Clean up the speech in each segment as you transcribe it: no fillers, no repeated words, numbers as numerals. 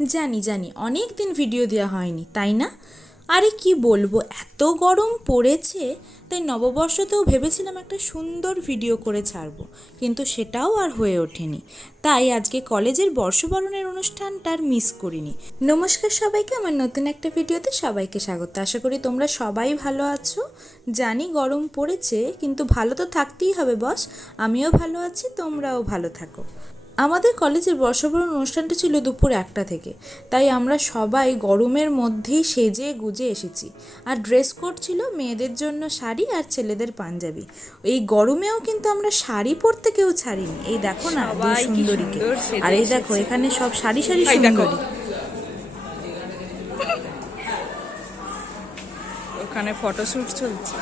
জানি জানি অনেক দিন ভিডিও দেওয়া হয়নি, তাই না? আরে কি বলবো, এত গরম পড়েছে, তাই নববর্ষতেও ভেবেছিলাম একটা সুন্দর ভিডিও করে ছাড়বো, কিন্তু সেটাও আর হয়ে ওঠেনি। তাই আজকে কলেজের বর্ষবরণের অনুষ্ঠানটা আর মিস করিনি। নমস্কার সবাইকে, আমার নতুন একটা ভিডিওতে সবাইকে স্বাগত। আশা করি তোমরা সবাই ভালো আছো। জানি গরম পড়েছে, কিন্তু ভালো তো থাকতেই হবে বস। আমিও ভালো আছি, তোমরাও ভালো থাকো। আমাদের কলেজের বর্ষবরণ অনুষ্ঠানটা ছিল দুপুর 1টা থেকে, তাই আমরা সবাই গরমের মধ্যেই সেজে গুজে এসেছি। আর ড্রেস কোড ছিল মেয়েদের জন্য শাড়ি আর ছেলেদের পাঞ্জাবি। এই গরমেও কিন্তু আমরা শাড়ি পরতে কেউ ছাড়িনি। এই দেখো না দুই সুন্দরীকে, আর এই দেখো এখানে সব সারি সারি সুন্দরী। ওখানে ফটোশুট চলছে।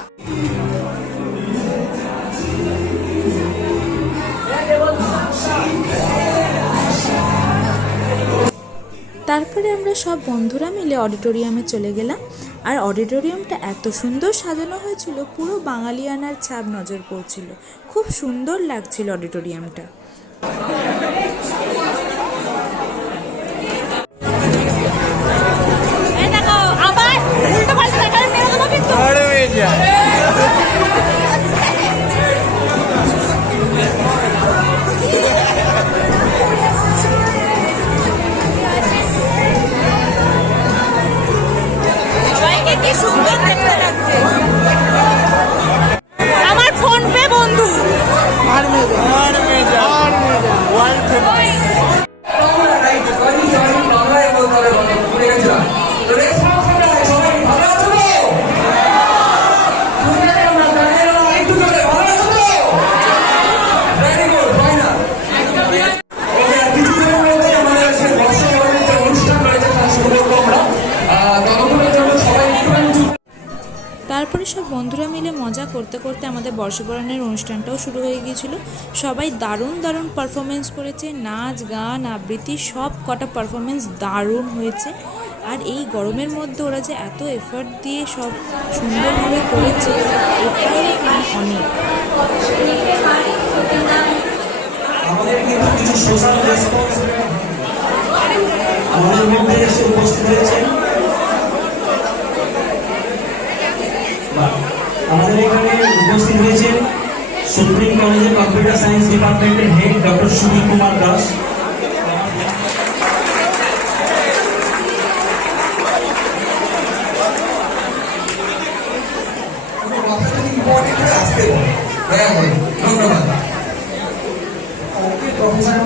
তারপরে আমরা সব বন্ধুরা মিলে অডিটোরিয়ামে চলে গেলাম। আর অডিটোরিয়ামটা এত সুন্দর সাজানো হয়েছিল, পুরো বাঙালিয়ানার ছাপ নজর পড়ছিল। খুব সুন্দর লাগছিল অডিটোরিয়ামটা। আমার ফোন পে বন্ধু তারপরে সব বন্ধুরা মিলে মজা করতে করতে আমাদের বর্ষবরণের অনুষ্ঠানটাও শুরু হয়ে গিয়েছিল। সবাই দারুণ দারুণ পারফরমেন্স করেছে, নাচ গান আবৃত্তি সব কটা পারফরমেন্স দারুণ হয়েছে। আর এই গরমের মধ্যে ওরা যে এত এফর্ট দিয়ে সব সুন্দরভাবে করেছে, এটাই অনেক। আমাদের কিন্তু কিছু সোশ্যাল রেসপন্স আমাদের মধ্যে এসে উপস্থিত হয়েছেন। আমাদের এখানে উপস্থিত হয়েছেন সুপ্রিম কলেজের কম্পিউটার সায়েন্স ডিপার্টমেন্টের হেড ডক্টর সুনীল কুমার দাস। ধন্যবাদ। প্রফেসর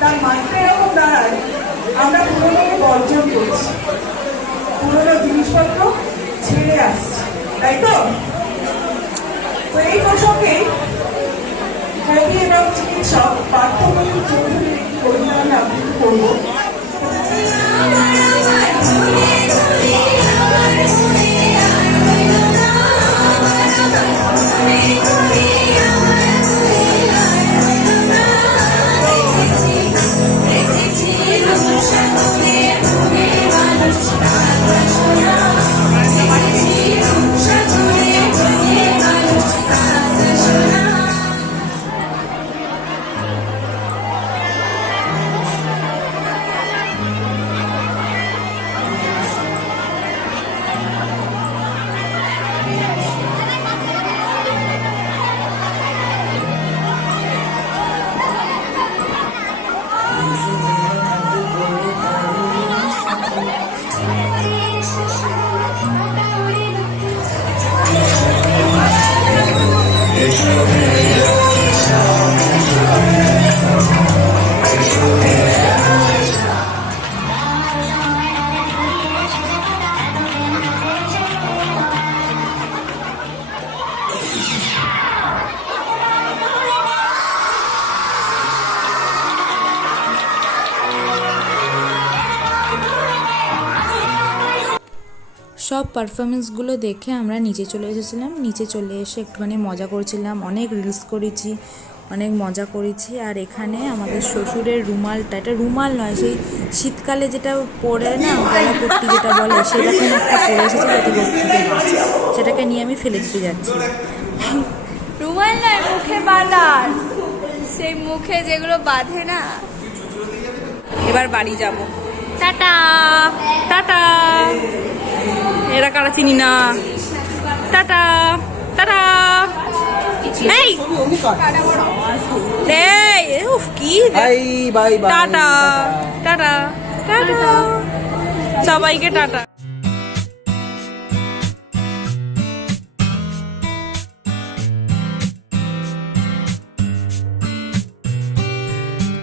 তার মানটা এরকম দাঁড়ায়, আমরা পুরোনোকে বর্জন করছি, পুরোনো জিনিসপত্র ছেড়ে আসছি, তাই তো? এই প্রসঙ্গে কবি এবং চিকিৎসক পার্থপ্রতিম চৌধুরীর একটি কবিতা আমি আবৃত্তি করব। সব পারফরমেন্সগুলো দেখে আমরা নিচে চলে এসেছিলাম। নিচে চলে এসে একটুখানি মজা করেছিলাম, অনেক রিলস করেছি, অনেক মজা করেছি। আর এখানে আমাদের শ্বশুরের রুমালটা, এটা রুমাল নয়, সেই শীতকালে যেটা পরে না গলাপট্টি যেটা বলে, সেরকম একটা পরে এসেছে যাতে রোদ থেকে বাঁচে। সেটাকে নিয়ে আমি ফেলে দিতে যাচ্ছি। রুমাল নয়, মুখে বাঁধার। সেই মুখে যেগুলো বাঁধে না। এবার বাড়ি যাব। Tata tata. এরা কারা চিনি না। Tata tata. এই এই উফ কি টাটা টাটা টাটা। সবাইকে টাটা।